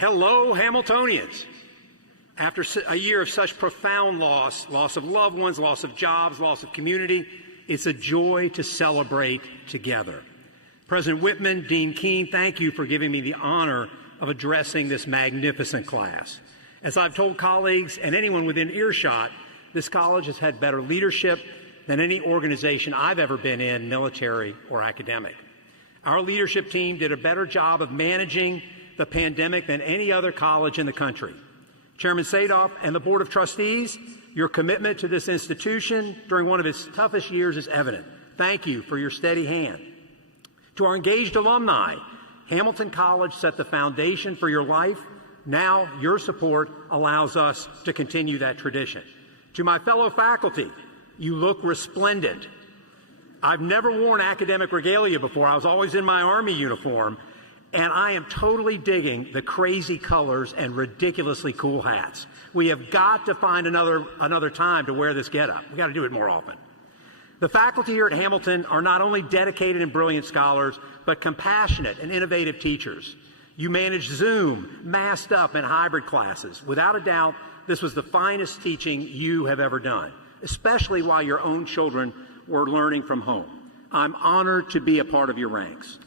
Hello, Hamiltonians. After a year of such profound loss of loved ones, loss of jobs, loss of community, it's a joy to celebrate together. President Whitman, Dean Keene, thank you for giving me the honor of addressing this magnificent class. As I've told colleagues and anyone within earshot, this college has had better leadership than any organization I've ever been in, military or academic. Our leadership team did a better job of managing the pandemic than any other college in the country. Chairman Sadoff and the Board of Trustees, your commitment to this institution during one of its toughest years is evident. Thank you for your steady hand. To our engaged alumni, Hamilton College set the foundation for your life. Now your support allows us to continue that tradition. To my fellow faculty, you look resplendent. I've never worn academic regalia before. I was always in my Army uniform, and I am totally digging the crazy colors and ridiculously cool hats. We have got to find another time to wear this getup. We've got to do it more often. The faculty here at Hamilton are not only dedicated and brilliant scholars, but compassionate and innovative teachers. You manage Zoom, masked up, and hybrid classes. Without a doubt, this was the finest teaching you have ever done, especially while your own children were learning from home. I'm honored to be a part of your ranks.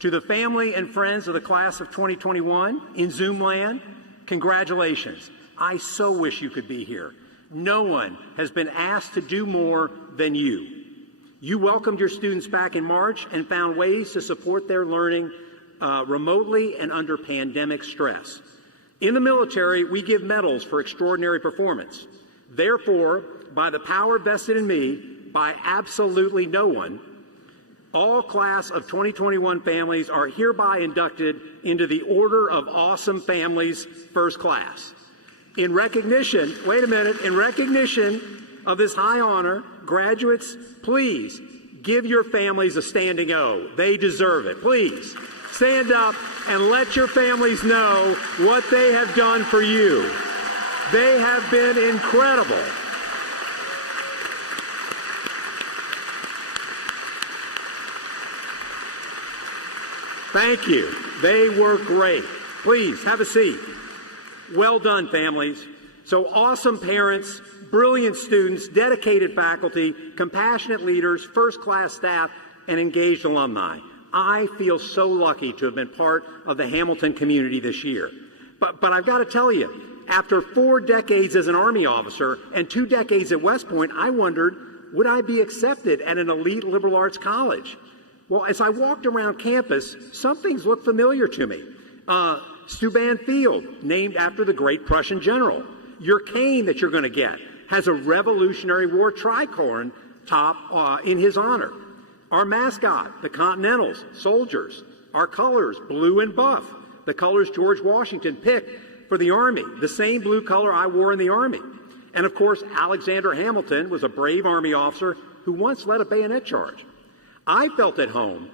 To the family and friends of the class of 2021 in Zoom land, congratulations. I so wish you could be here. No one has been asked to do more than you. You welcomed your students back in March and found ways to support their learning remotely and under pandemic stress. In the military, we give medals for extraordinary performance. Therefore, by the power vested in me, by absolutely no one, all class of 2021 families are hereby inducted into the Order of Awesome Families First Class. In recognition, wait a minute, in recognition of this high honor, graduates, please give your families a standing O. They deserve it. Please stand up and let your families know what they have done for you. They have been incredible. Thank you. They were great. Please have a seat. Well done, families. So awesome parents, brilliant students, dedicated faculty, compassionate leaders, first-class staff, and engaged alumni. I feel so lucky to have been part of the Hamilton community this year. But I've got to tell you, after 4 decades as an Army officer and 2 decades at West Point, I wondered, would I be accepted at an elite liberal arts college? Well, as I walked around campus, some things looked familiar to me. Steuben Field, named after the great Prussian general. Your cane that you're going to get has a Revolutionary War tricorn top in his honor. Our mascot, the Continentals, soldiers. Our colors, blue and buff, the colors George Washington picked for the Army, the same blue color I wore in the Army. And of course, Alexander Hamilton was a brave Army officer who once led a bayonet charge. I felt at home,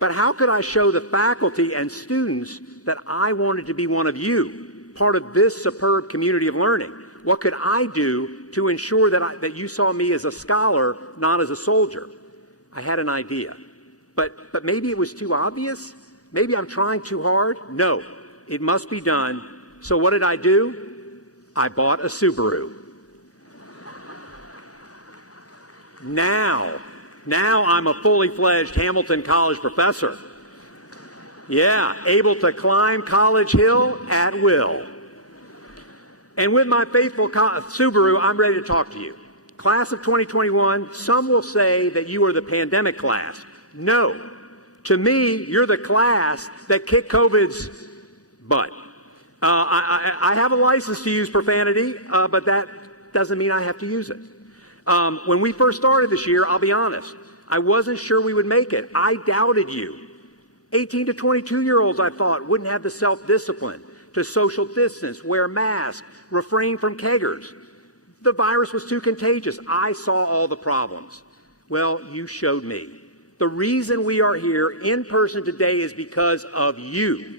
but how could I show the faculty and students that I wanted to be one of you, part of this superb community of learning? What could I do to ensure that you saw me as a scholar, not as a soldier? I had an idea, but maybe it was too obvious? Maybe I'm trying too hard? No, it must be done. So what did I do? I bought a Subaru. Now I'm a fully fledged Hamilton College professor. Yeah, able to climb College Hill at will. And with my faithful Subaru, I'm ready to talk to you. Class of 2021, some will say that you are the pandemic class. No. To me, you're the class that kicked COVID's butt. I have a license to use profanity, but that doesn't mean I have to use it. When we first started this year, I'll be honest, I wasn't sure we would make it. I doubted you. 18 to 22-year-olds, I thought, wouldn't have the self-discipline to social distance, wear masks, refrain from keggers. The virus was too contagious. I saw all the problems. Well, you showed me. The reason we are here in person today is because of you.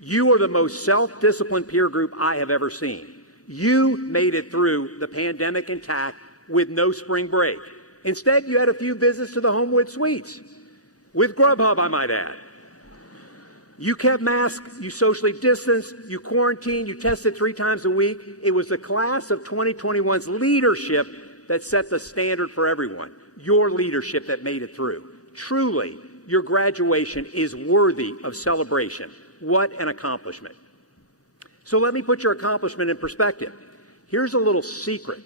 You are the most self-disciplined peer group I have ever seen. You made it through the pandemic intact with no spring break. Instead, you had a few visits to the Homewood Suites, with Grubhub, I might add. You kept masks, you socially distanced, you quarantined, you tested 3 times a week. It was the class of 2021's leadership that set the standard for everyone. Your leadership that made it through. Truly, your graduation is worthy of celebration. What an accomplishment. So let me put your accomplishment in perspective. Here's a little secret.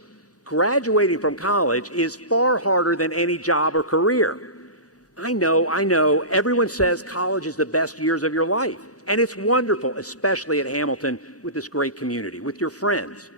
Graduating from college is far harder than any job or career. I know, everyone says college is the best years of your life. And it's wonderful, especially at Hamilton with this great community, with your friends.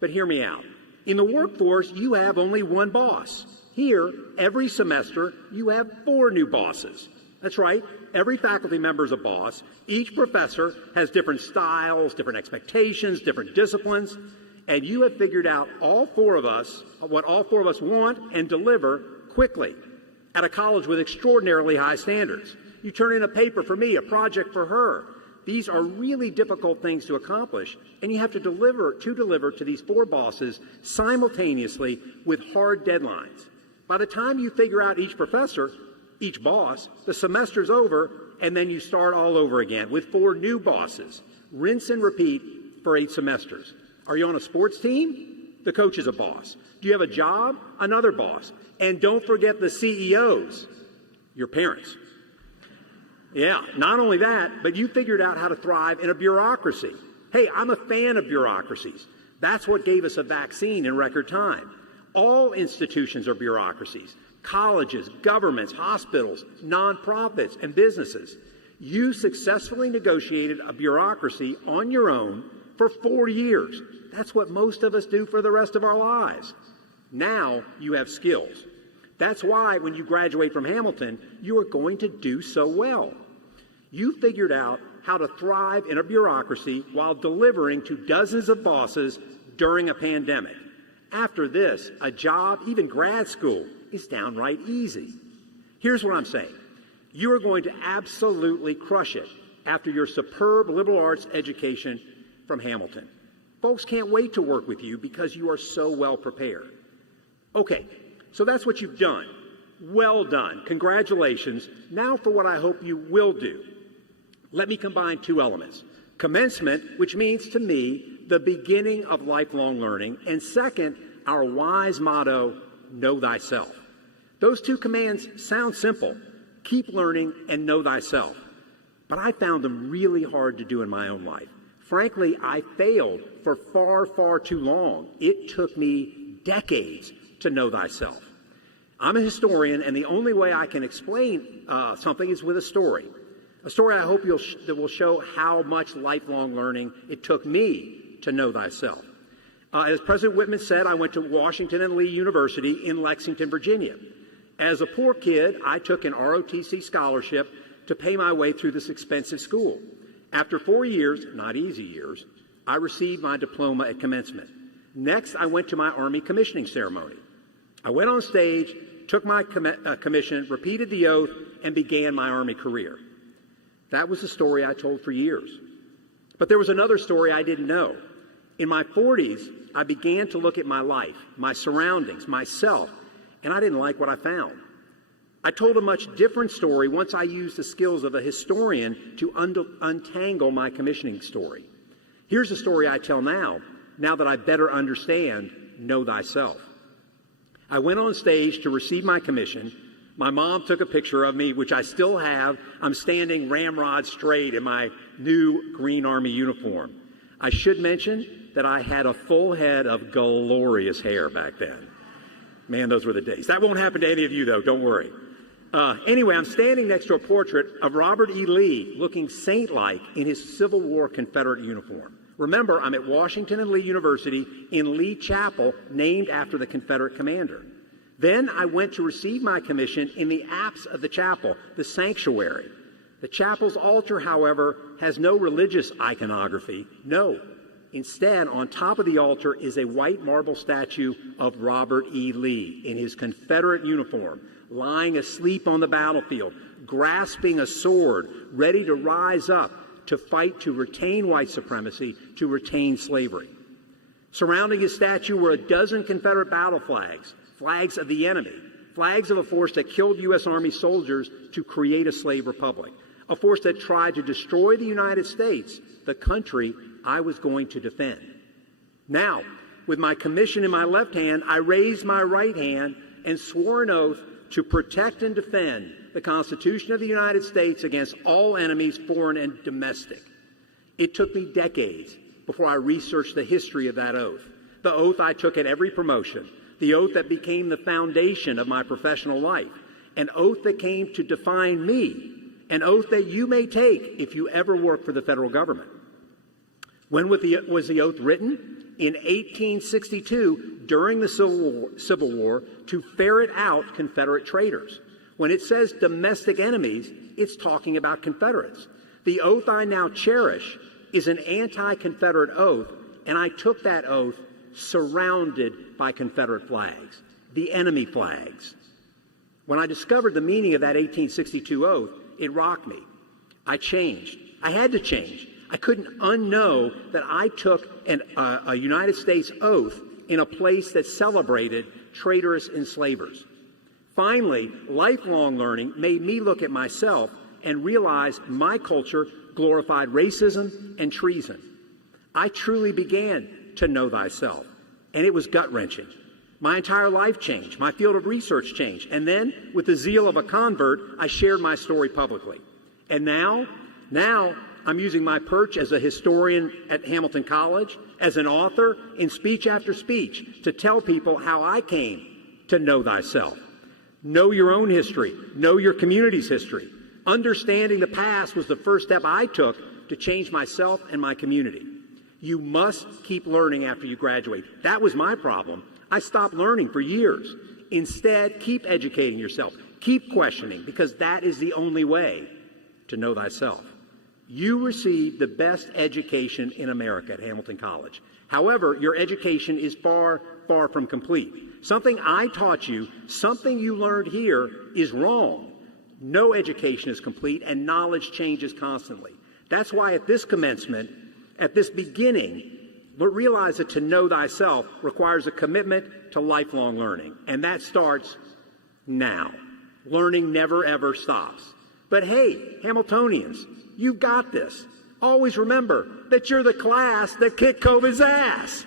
But hear me out. In the workforce, you have only one boss. Here, every semester, you have 4 new bosses. That's right, every faculty member is a boss. Each professor has different styles, different expectations, different disciplines. And you have figured out what all 4 of us want and deliver quickly at a college with extraordinarily high standards. You turn in a paper for me, a project for her. These are really difficult things to accomplish, and you have to deliver to these 4 bosses simultaneously with hard deadlines. By the time you figure out each professor, each boss, the semester's over, and then you start all over again with 4 new bosses. Rinse and repeat for 8 semesters. Are you on a sports team? The coach is a boss. Do you have a job? Another boss. And don't forget the CEOs, your parents. Yeah, not only that, but you figured out how to thrive in a bureaucracy. Hey, I'm a fan of bureaucracies. That's what gave us a vaccine in record time. All institutions are bureaucracies. Colleges, governments, hospitals, nonprofits, and businesses. You successfully negotiated a bureaucracy on your own for 4 years. That's what most of us do for the rest of our lives. Now you have skills. That's why when you graduate from Hamilton, you are going to do so well. You figured out how to thrive in a bureaucracy while delivering to dozens of bosses during a pandemic. After this, a job, even grad school, is downright easy. Here's what I'm saying. You are going to absolutely crush it after your superb liberal arts education from Hamilton. Folks can't wait to work with you because you are so well prepared. Okay, so that's what you've done. Well done. Congratulations. Now for what I hope you will do. Let me combine 2 elements. Commencement, which means to me the beginning of lifelong learning, and second, our wise motto, know thyself. Those 2 commands sound simple. Keep learning and know thyself. But I found them really hard to do in my own life. Frankly, I failed for far, far too long. It took me decades to know thyself. I'm a historian, and the only way I can explain something is with a story. A story I hope that will show how much lifelong learning it took me to know thyself. As President Whitman said, I went to Washington and Lee University in Lexington, Virginia. As a poor kid, I took an ROTC scholarship to pay my way through this expensive school. After 4 years, not easy years, I received my diploma at commencement. Next, I went to my Army commissioning ceremony. I went on stage, took my commission, repeated the oath, and began my Army career. That was the story I told for years. But there was another story I didn't know. In my 40s, I began to look at my life, my surroundings, myself, and I didn't like what I found. I told a much different story once I used the skills of a historian to untangle my commissioning story. Here's the story I tell now that I better understand know thyself. I went on stage to receive my commission. My mom took a picture of me, which I still have. I'm standing ramrod straight in my new Green Army uniform. I should mention that I had a full head of glorious hair back then. Man, those were the days. That won't happen to any of you, though. Don't worry. Anyway, I'm standing next to a portrait of Robert E. Lee looking saint-like in his Civil War Confederate uniform. Remember, I'm at Washington and Lee University in Lee Chapel, named after the Confederate commander. Then I went to receive my commission in the apse of the chapel, the sanctuary. The chapel's altar, however, has no religious iconography. No. Instead, on top of the altar is a white marble statue of Robert E. Lee in his Confederate uniform, lying asleep on the battlefield, grasping a sword, ready to rise up to fight to retain white supremacy, to retain slavery. Surrounding his statue were a dozen Confederate battle flags, flags of the enemy, flags of a force that killed U.S. Army soldiers to create a slave republic. a force that tried to destroy the United States, the country I was going to defend. Now, with my commission in my left hand, I raised my right hand and swore an oath to protect and defend the Constitution of the United States against all enemies, foreign and domestic. It took me decades before I researched the history of that oath, the oath I took at every promotion, the oath that became the foundation of my professional life, an oath that came to define me, an oath that you may take if you ever work for the federal government. When was the oath written? In 1862, during the Civil War, to ferret out Confederate traitors. When it says domestic enemies, it's talking about Confederates. The oath I now cherish is an anti-Confederate oath, and I took that oath surrounded by Confederate flags, the enemy flags. When I discovered the meaning of that 1862 oath, it rocked me. I changed. I had to change. I couldn't unknow that I took a United States oath in a place that celebrated traitorous enslavers. Finally, lifelong learning made me look at myself and realize my culture glorified racism and treason. I truly began to know thyself, and it was gut-wrenching. My entire life changed. My field of research changed. And then, with the zeal of a convert, I shared my story publicly. And now I'm using my perch as a historian at Hamilton College, as an author, in speech after speech, to tell people how I came to know thyself. Know your own history. Know your community's history. Understanding the past was the first step I took to change myself and my community. You must keep learning after you graduate. That was my problem. I stopped learning for years. Instead, keep educating yourself. Keep questioning, because that is the only way to know thyself. You receive the best education in America at Hamilton College. However, your education is far, far from complete. Something I taught you, something you learned here, is wrong. No education is complete, and knowledge changes constantly. That's why at this commencement, at this beginning, realize that to know thyself requires a commitment to lifelong learning, and that starts now. Learning never, ever stops. But hey, Hamiltonians, you've got this. Always remember that you're the class that kicked COVID's ass.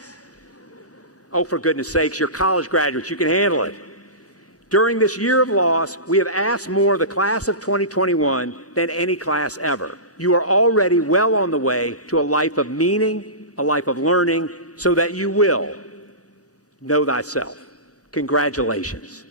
Oh, for goodness sakes, you're college graduates. You can handle it. During this year of loss, we have asked more of the class of 2021 than any class ever. You are already well on the way to a life of meaning, a life of learning, so that you will know thyself. Congratulations.